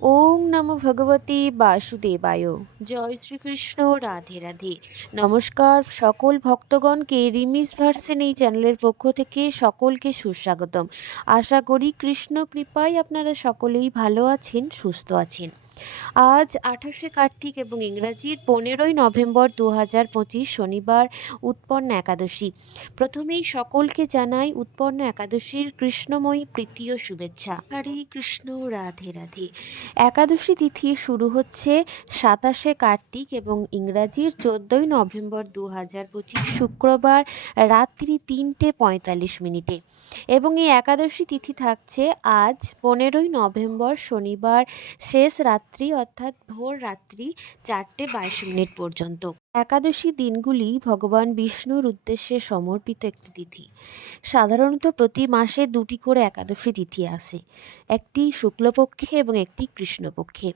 ওং নমো ভগবতী বাসুদেবায়। জয় শ্রীকৃষ্ণ, রাধে রাধে। নমস্কার সকল ভক্তগণকে, রিমিস ভার্সেন এই চ্যানেলের পক্ষ থেকে সকলকে সুস্বাগতম। আশা করি কৃষ্ণ কৃপায় আপনারা সকলেই ভালো আছেন, সুস্থ আছেন। আজ আঠাশে কার্তিক এবং ইংরাজির পনেরোই নভেম্বর দু হাজার পঁচিশ শনিবার, উৎপন্ন একাদশী। প্রথমেই সকলকে জানাই উৎপন্ন একাদশীর কৃষ্ণময়ী প্রীতি ও শুভেচ্ছা। হরে কৃষ্ণ, রাধে রাধে। একাদশী তিথি শুরু হচ্ছে সাতাশে কার্তিক এবং ইংরাজির চোদ্দোই নভেম্বর দু হাজার পঁচিশ শুক্রবার রাত্রি তিনটে পঁয়তাল্লিশ মিনিটে। এবং এই একাদশী তিথি থাকছে আজ পনেরোই নভেম্বর শনিবার শেষ রাত্রি অর্থাৎ ভোর রাত্রি চারটে বাইশ মিনিট পর্যন্ত। একাদশী দিনগুলি ভগবান বিষ্ণুর উদ্দেশ্যে সমর্পিত একটি তিথি। সাধারণত প্রতি মাসে দুটি করে একাদশী তিথি আসে, একটি শুক্লপক্ষে এবং একটি কৃষ্ণপক্ষে।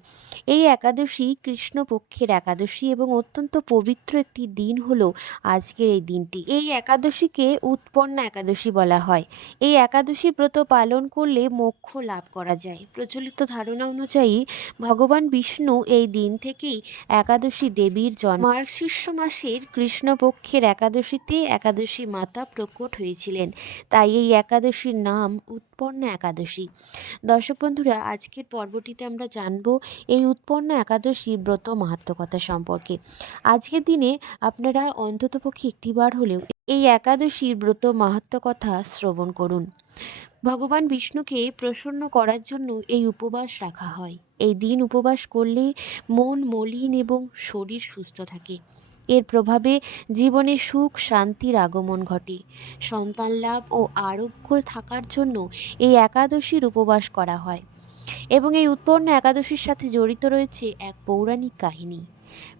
এই একাদশী কৃষ্ণপক্ষের একাদশী এবং অত্যন্ত পবিত্র একটি দিন হলো আজকের এই দিনটি। এই একাদশীকে উৎপন্ন একাদশী বলা হয়। এই একাদশী ব্রত পালন করলে মোক্ষ লাভ করা যায়। প্রচলিত ধারণা অনুযায়ী ভগবান বিষ্ণু এই দিন থেকেই একাদশী দেবীর জন্ম মার্গশীর্ষ মাসের কৃষ্ণপক্ষের একাদশীতে একাদশী মাতা প্রকট হয়েছিলেন। তাই এই একাদশীর নাম উৎপন্ন একাদশী। দর্শক বন্ধুরা, আজকের পর্বটিতে আমরা জানব এই উৎপন্ন একাদশী ব্রত মাহাত্মকতা সম্পর্কে। আজকের দিনে আপনারা অন্ততপক্ষে একটিবার হলেও এই একাদশীর ব্রত মাহাত্ম কথা শ্রবণ করুন। ভগবান বিষ্ণুকে প্রসন্ন করার জন্য এই উপবাস রাখা হয়। এই দিন উপবাস করলে মন মলিন এবং শরীর সুস্থ থাকে। এর প্রভাবে জীবনে সুখ, শান্তির আগমন ঘটে। সন্তান লাভ ও আরোগ্য থাকার জন্য এই একাদশীর উপবাস করা হয় এবং এই উৎপন্ন একাদশীর সাথে জড়িত রয়েছে এক পৌরাণিক কাহিনী।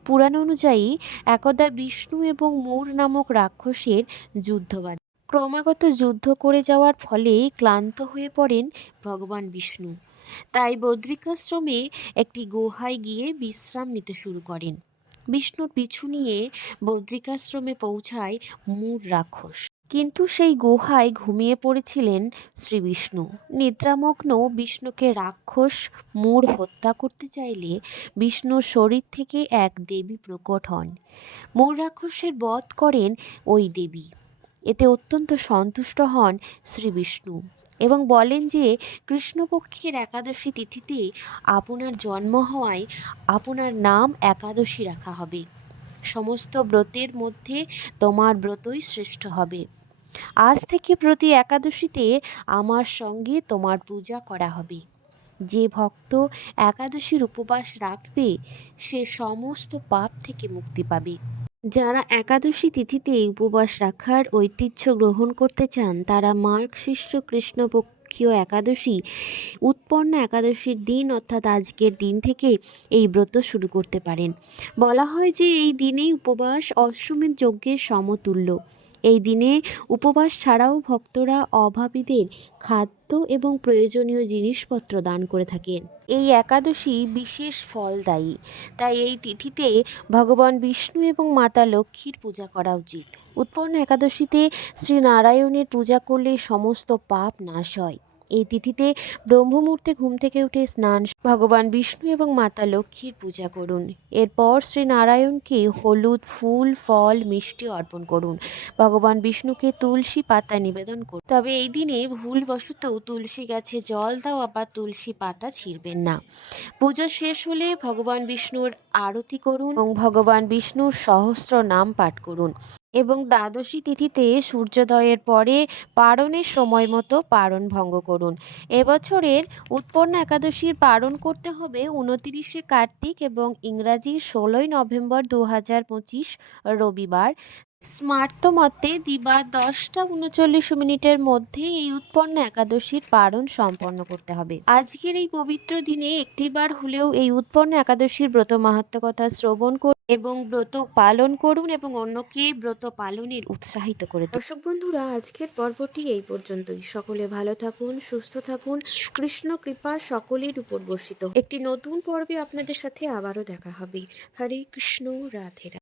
পুরাণ অনুযায়ী একদা বিষ্ণু এবং মূর নামক রাক্ষসের যুদ্ধবাদ ক্রমাগত যুদ্ধ করে যাওয়ার ফলে ক্লান্ত হয়ে পড়েন ভগবান বিষ্ণু। তাই বদ্রিকাশ্রমে একটি গুহায় গিয়ে বিশ্রাম নিতে শুরু করেন। বিষ্ণুর পিছু নিয়ে বদ্রিকাশ্রমে পৌঁছায় মূর রাক্ষস। কিন্তু সেই গুহায় ঘুমিয়ে পড়েছিলেন শ্রী বিষ্ণু। নিদ্রামগ্ন বিষ্ণুকে রাক্ষস মূর হত্যা করতে চাইলে বিষ্ণুর শরীর থেকে এক দেবী প্রকট হন। মূর রাক্ষসের বধ করেন ওই দেবী। এতে অত্যন্ত সন্তুষ্ট হন শ্রী বিষ্ণু। এবং বলেন যে কৃষ্ণপক্ষের একাদশী তিথিতে আপনার জন্ম হওয়ায় আপনার নাম একাদশী রাখা হবে। সমস্ত ব্রতের মধ্যে তোমার ব্রতই শ্রেষ্ঠ হবে। আজ থেকে প্রতি একাদশীতে আমার সঙ্গে তোমার পূজা করা হবে। যে ভক্ত একাদশীর উপবাস রাখবে, সে সমস্ত পাপ থেকে মুক্তি পাবে। যারা একাদশী তিথিতে উপবাস রাখার ঐতিহ্য গ্রহণ করতে চান, তারা মার্গশিষ্য কৃষ্ণপক্ষীয় একাদশী, উৎপন্ন একাদশীর দিন অর্থাৎ আজকের দিন থেকে এই ব্রত শুরু করতে পারেন। বলা হয় যে এই দিনেই উপবাস অশ্বমেধ যজ্ঞের সমতুল্য। এই দিনে উপবাস ছাড়াও ভক্তরা অভাবীদের খাদ্য এবং প্রয়োজনীয় জিনিসপত্র দান করে থাকেন। এই একাদশী বিশেষ ফলদায়ী, তাই এই তিথিতে ভগবান বিষ্ণু এবং মাতা লক্ষ্মীর পূজা করা উচিত। উৎপন্ন একাদশীতে শ্রীনারায়ণের পূজা করলে সমস্ত পাপ নাশ হয়। এই তিথিতে ব্রহ্মমুহূর্তে ঘুম থেকে উঠে স্নান, ভগবান বিষ্ণু এবং মাতা লক্ষ্মীর পূজা করুন। এরপর শ্রী নারায়ণকে হলুদ ফুল, ফল, মিষ্টি অর্পণ করুন। ভগবান বিষ্ণুকে তুলসী পাতা নিবেদন করুন। তবে এই দিনে ভুলবশত তুলসী গাছে জল দেওয়া বা তুলসী পাতা ছিঁড়বেন না। পুজো শেষ হলে ভগবান বিষ্ণুর আরতি করুন এবং ভগবান বিষ্ণুর সহস্র নাম পাঠ করুন। এবং দ্বাদশী তিথিতে সূর্যোদয়ের পরে পারণের সময় মতো পারণ ভঙ্গ করুন। এবছরের উৎপন্ন একাদশীর পারণ করতে হবে উনতিরিশে কার্তিক এবং ইংরাজি ষোলোই নভেম্বর দু হাজার পঁচিশ রবিবার। স্মার্ত মতে দিবা দশটা উনচল্লিশ মিনিটের মধ্যে এই উৎপন্ন একাদশীর পারণ সম্পন্ন করতে হবে। আজকের এই পবিত্র দিনে একটিবার হলেও এই উৎপন্ন একাদশীর ব্রত মাহাত্ম কথা শ্রবণ করুন এবং ব্রত পালন করুন এবং অন্যকে ব্রত পালনের উৎসাহিত করে দর্শক বন্ধুরা, আজকের পর্বটি এই পর্যন্তই। সকলে ভালো থাকুন, সুস্থ থাকুন। কৃষ্ণ কৃপা সকলের উপর বর্ষিত একটি নতুন পর্বে আপনাদের সাথে আবারও দেখা হবে। হরে কৃষ্ণ, রাধে রাধে।